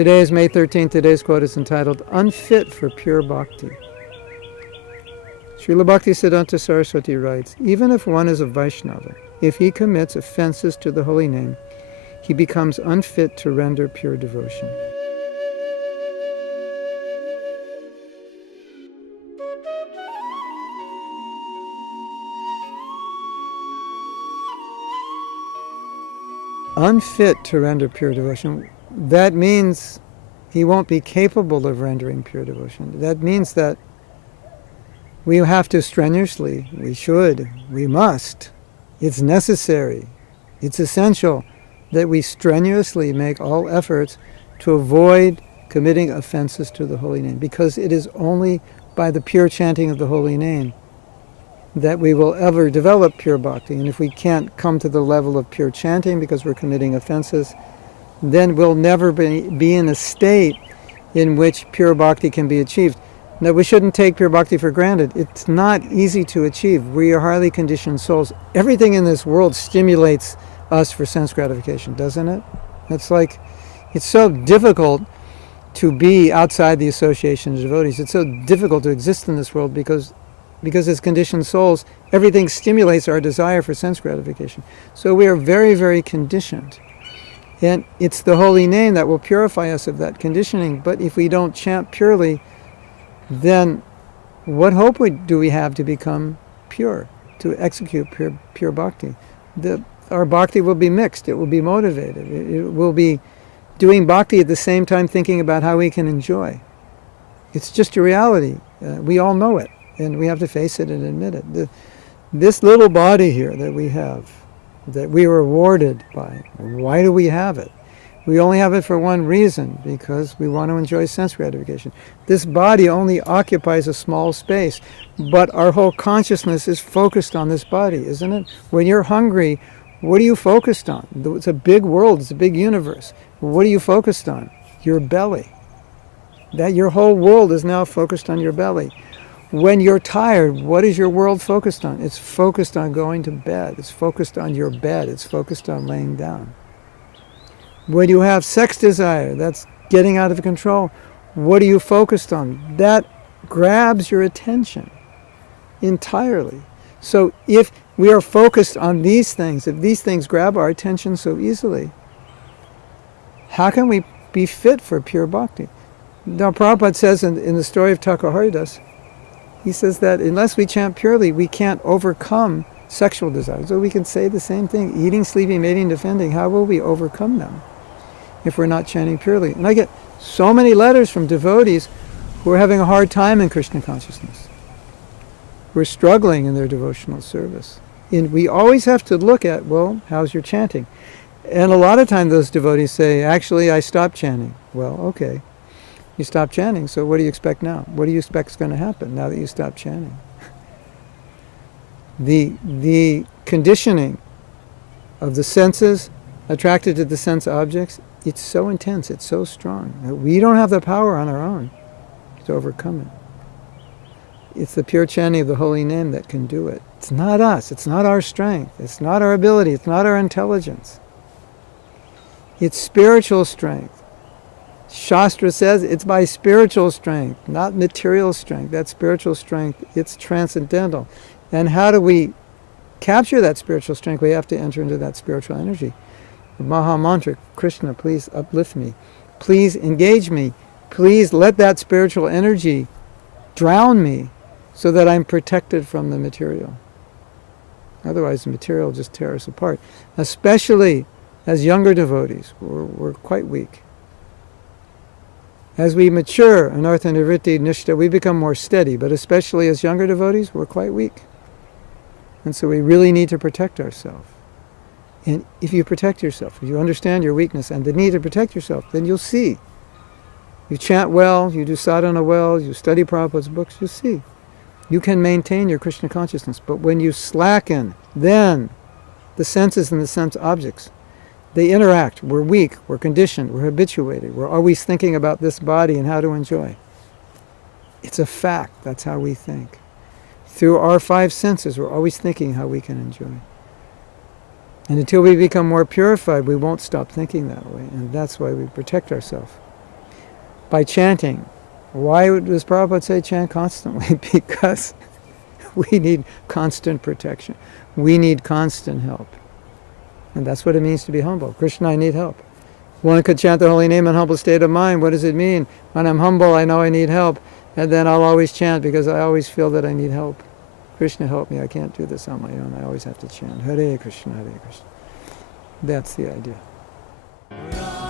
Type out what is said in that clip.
Today is May 13th. Today's quote is entitled, Unfit for Pure Bhakti. Srila Bhaktisiddanta Saraswati writes, even if one is a vaisnava, if he commits offenses to the holy name, he becomes unfit to render pure devotion. Unfit to render pure devotion. That means he won't be capable of rendering pure devotion. That means that we have to strenuously, we must, it's necessary, it's essential that we strenuously make all efforts to avoid committing offenses to the holy name, because it is only by the pure chanting of the holy name that we will ever develop pure bhakti. And if we can't come to the level of pure chanting because we're committing offenses, then we'll never be in a state in which pure bhakti can be achieved. Now, we shouldn't take pure bhakti for granted. It's not easy to achieve. We are highly conditioned souls. Everything in this world stimulates us for sense gratification, doesn't it? It's so difficult to be outside the association of devotees. It's so difficult to exist in this world because as conditioned souls, everything stimulates our desire for sense gratification. So we are very, very conditioned. And it's the holy name that will purify us of that conditioning. But if we don't chant purely, then what hope do we have to become pure, to execute pure bhakti? Our bhakti will be mixed. It will be motivated. It will be doing bhakti at the same time thinking about how we can enjoy. It's just a reality. We all know it. And we have to face it and admit it. This little body here that we have, that we were awarded by, why do we have it? We only have it for one reason, because we want to enjoy sense gratification. This body only occupies a small space, but our whole consciousness is focused on this body, isn't it? When you're hungry, what are you focused on? It's a big world, it's a big universe. What are you focused on? Your belly. That your whole world is now focused on your belly. When you're tired, what is your world focused on? It's focused on going to bed. It's focused on your bed. It's focused on laying down. When you have sex desire, that's getting out of control, what are you focused on? That grabs your attention entirely. So if we are focused on these things, if these things grab our attention so easily, how can we be fit for pure bhakti? Now Prabhupada says in the story of Thakur Haridas, he says that unless we chant purely, we can't overcome sexual desires. So we can say the same thing, eating, sleeping, mating, defending. How will we overcome them if we're not chanting purely? And I get so many letters from devotees who are having a hard time in Krishna consciousness, who are struggling in their devotional service. And we always have to look at, well, how's your chanting? And a lot of times those devotees say, actually, I stopped chanting. Well, okay. You stop chanting, so what do you expect now? What do you expect is going to happen now that you stop chanting? The conditioning of the senses attracted to the sense objects, it's so intense, it's so strong. We don't have the power on our own to overcome it. It's the pure chanting of the holy name that can do it. It's not us, it's not our strength, it's not our ability, it's not our intelligence. It's spiritual strength. Shastra says it's by spiritual strength, not material strength. That spiritual strength, it's transcendental. And how do we capture that spiritual strength? We have to enter into that spiritual energy. The Maha Mantra, Krishna, please uplift me. Please engage me. Please let that spiritual energy drown me so that I'm protected from the material. Otherwise the material will just tear us apart. Especially as younger devotees, we're quite weak. As we mature in Artha Nivritti Nishta, we become more steady, but especially as younger devotees, we're quite weak. And so we really need to protect ourselves. And if you protect yourself, if you understand your weakness and the need to protect yourself, then you'll see. You chant well, you do sadhana well, you study Prabhupada's books, you'll see. You can maintain your Krishna consciousness, but when you slacken, then the senses and the sense objects, they interact. We're weak, we're conditioned, we're habituated. We're always thinking about this body and how to enjoy. It's a fact. That's how we think. Through our five senses, we're always thinking how we can enjoy. And until we become more purified, we won't stop thinking that way. And that's why we protect ourselves. by chanting. Why does Prabhupada say chant constantly? Because we need constant protection. We need constant help. And that's what it means to be humble. Krishna, I need help. One could chant the holy name in humble state of mind. What does it mean? When I'm humble, I know I need help. And then I'll always chant because I always feel that I need help. Krishna, help me. I can't do this on my own. I always have to chant. Hare Krishna, Hare Krishna. That's the idea.